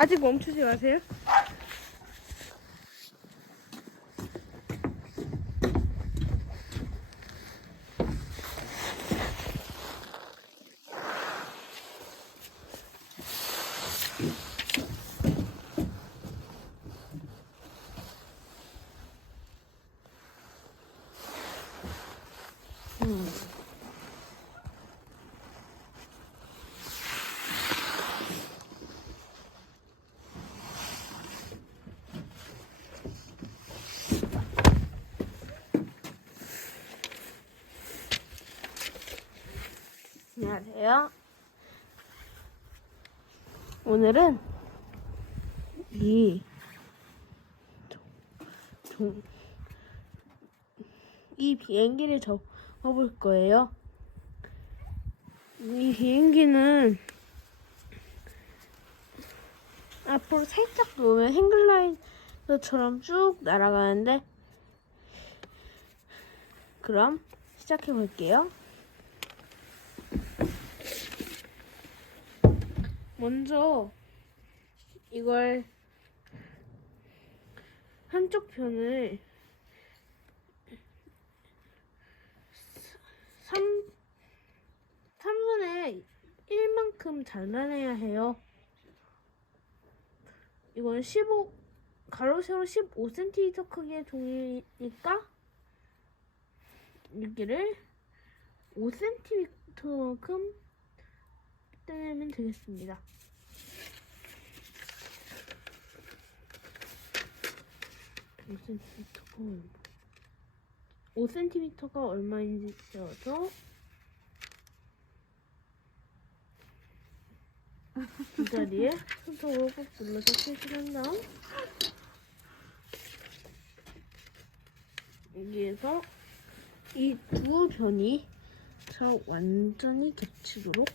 아직 멈추지 마세요. 안녕하세요. 오늘은 이, 종, 이 비행기를 접어볼 거예요. 이 비행기는 앞으로 살짝 놓으면 행글라이더처럼 쭉 날아가는데 그럼 시작해 볼게요. 먼저 이걸 한쪽 편을 3, 3분의 1만큼 잘라내야 해요. 이건 15, 가로 세로 15cm 크기의 종이니까 여기를 5cm만큼 떼내면 되겠습니다. 오 cm가 얼마? 5cm가 얼마인지 적어서 이 자리에 손톱으로 꾹 눌러서 표시한 다음 여기에서 이 두 변이 저 완전히 겹치도록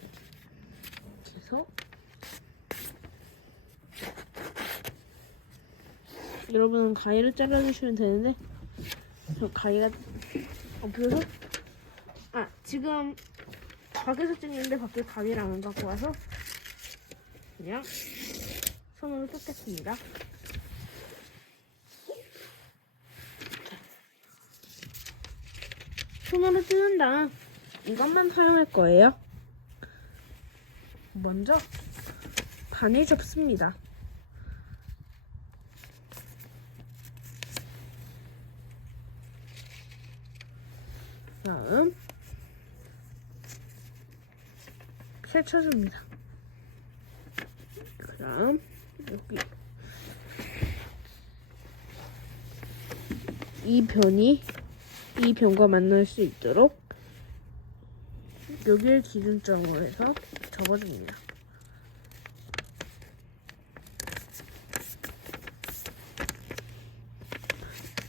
해서 여러분은 가위를 잘라주시면 되는데 저 가위가 없어서 아 지금 밖에서 찍는데 밖에 가위를 안 갖고 와서 그냥 손으로 뜯겠습니다. 손으로 뜯은 다음 이것만 사용할 거예요. 먼저 반을 접습니다. 다음 펼쳐줍니다. 그럼 여기 이 변이 이 변과 만날 수 있도록 여기를 기준점으로 해서 접어줍니다.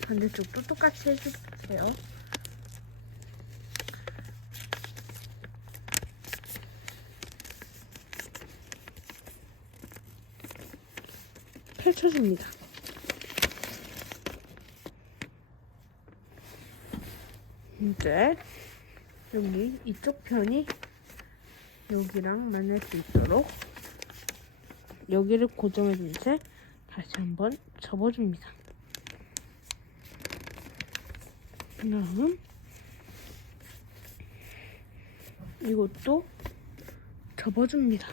반대쪽도 똑같이 해주세요. 펼쳐줍니다. 이제 여기 이쪽 편이 여기랑 만날 수 있도록 여기를 고정해 준 채 다시 한번 접어줍니다. 그다음 이것도 접어줍니다.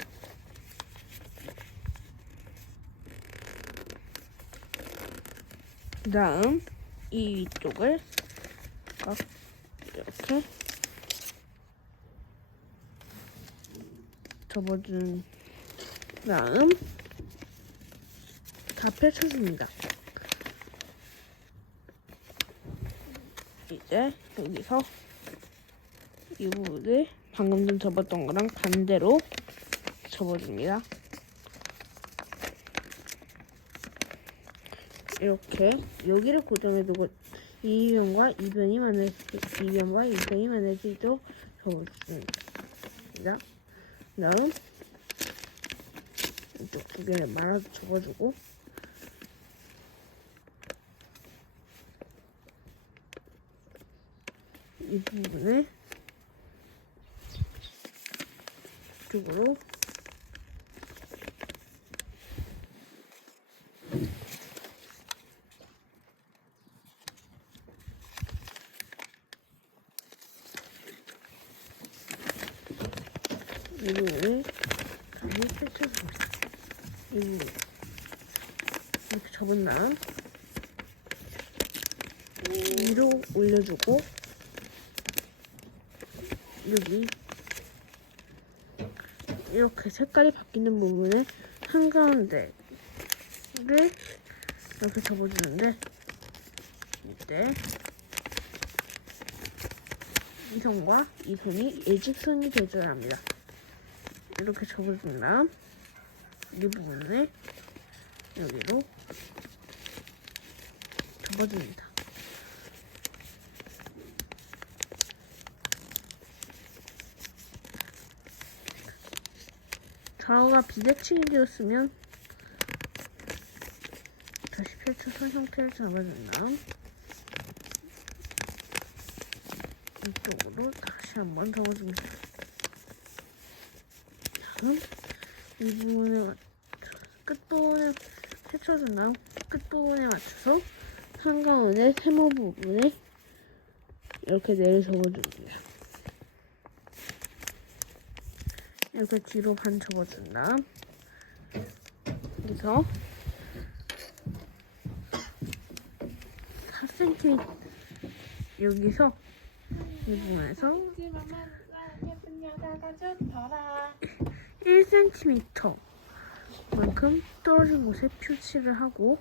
그다음 이 위쪽을 꽉 이렇게 접어준 다음 다 펼쳐줍니다. 이제 여기서 이 부분을 방금 전 접었던 거랑 반대로 접어줍니다. 이렇게 여기를 고정해두고 이 변과 이 변이 만날 수, 이 변과 이 변이 만날 수 있도록 접어줍니다. 다음 이쪽 두 개를 말아서 접어주고. 이 부분을 이쪽으로 이 부분을 다시 펼쳐줍니다. 이 부분 이렇게 접은 다음 위로 올려주고 여기 이렇게 색깔이 바뀌는 부분을 한가운데를 이렇게 접어주는데 이때 이 선과 이 선이 일직선이 되줘야 합니다. 이렇게 접어준 다음 이 부분을 여기로 접어줍니다. 좌우가 비대칭이 되었으면 다시 펼쳐서 형태를 잡아준 다음 이쪽으로 다시 한번 접어줍니다. 다음 이 부분에 맞- 끝부분에 펼쳐준 다음 끝부분에 맞춰서 한가운데 세모 부분에 이렇게 내려 접어줍니다. 이렇게 뒤로 반 접어준 다음 여기서 4cm 여기서 이 부분에서. 1cm 만큼 떨어진 곳에 표시를 하고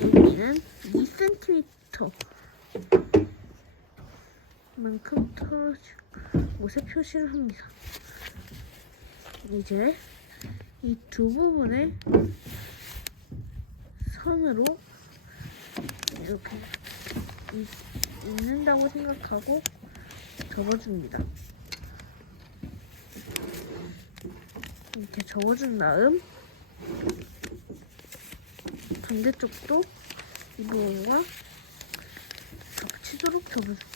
여기는 2cm 만큼 떨어진 곳에 표시를 합니다. 이제 이 두 부분을 선으로 이렇게 이- 있는다고 생각하고 접어줍니다. 이렇게 접어준 다음 반대쪽도 이 부분과 겹치도록 접어줍니다.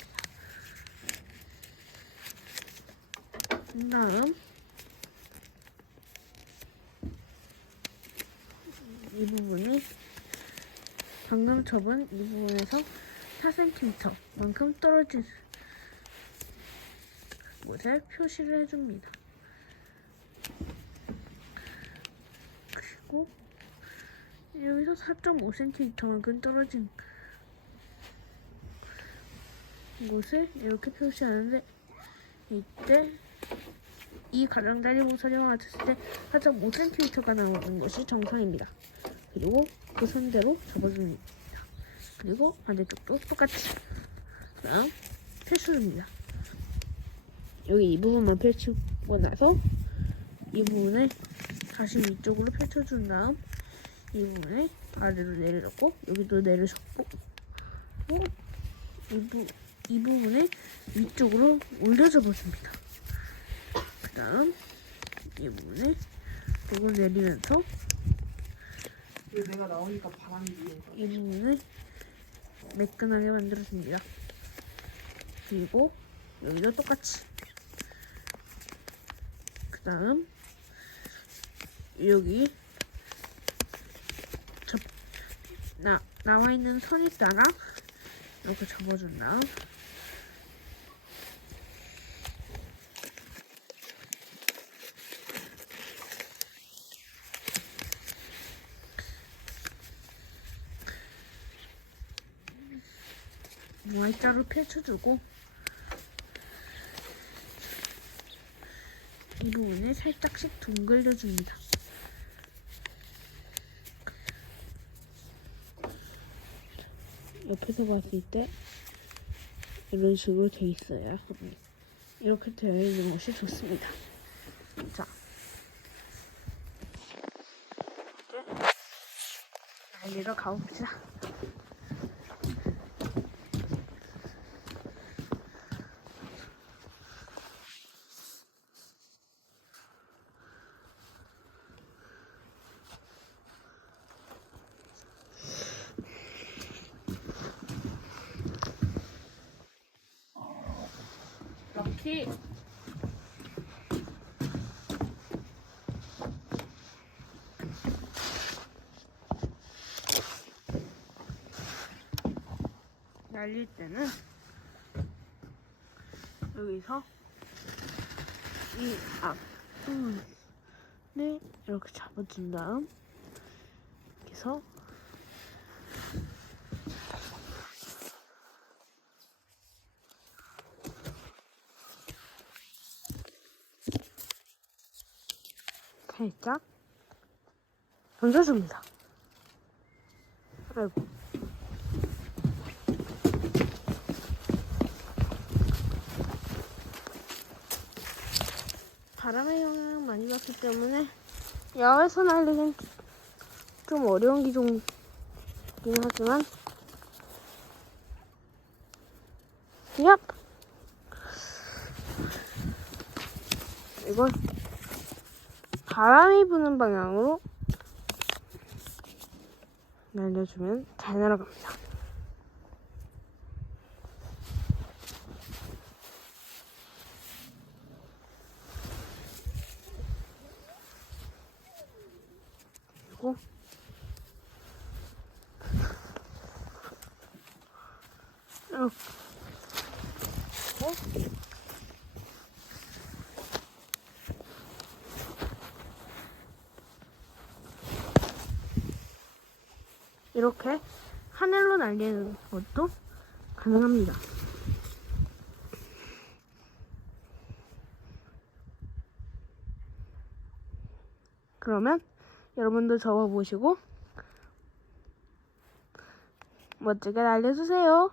그 다음 이 부분이 방금 접은 이 부분에서 4cm 만큼 떨어진 곳에 표시를 해줍니다. 그리고 여기서 4.5cm만큼 떨어진 곳을 이렇게 표시하는데 이때 이 가장자리 모서리와 맞췄을 때 4.5cm가 나오는 것이 정상입니다. 그리고 그 선대로 접어줍니다. 그리고 반대쪽도 똑같이 그다음 펼쳐줍니다. 여기 이 부분만 펼치고 나서 이 부분을 다시 위쪽으로 펼쳐준 다음 이 부분을 아래로 내려줬고 여기도 내려줬고 또 이, 부, 이 부분을 위쪽으로 올려 접어줍니다. 그 다음 이 부분을 이걸 내리면서 이거 내가 나오니까 바람이. 이 부분을 매끈하게 만들어줍니다. 그리고 여기도 똑같이 그 다음 여기 접, 나, 나와 있는 선에 따라 이렇게 접어준 다음 Y자로 펼쳐주고 이 부분을 살짝씩 둥글려줍니다. 옆에서 봤을 때 이런 식으로 돼 합니다. 이렇게 되어 있는 것이 좋습니다. 자, 날리러 가봅시다. 럭키 날릴 때는 여기서 이 앞부분을 이렇게 잡아준 다음 여기서 살짝 던져줍니다. 아이고. 바람의 영향을 많이 받기 때문에 야외에서 날리긴 좀 어려운 기종이긴 하지만 얍! 이걸 바람이 부는 방향으로 날려주면 잘 날아갑니다. 그리고 이렇게 이렇게 하늘로 날리는 것도 가능합니다. 그러면 여러분도 접어보시고 멋지게 날려주세요.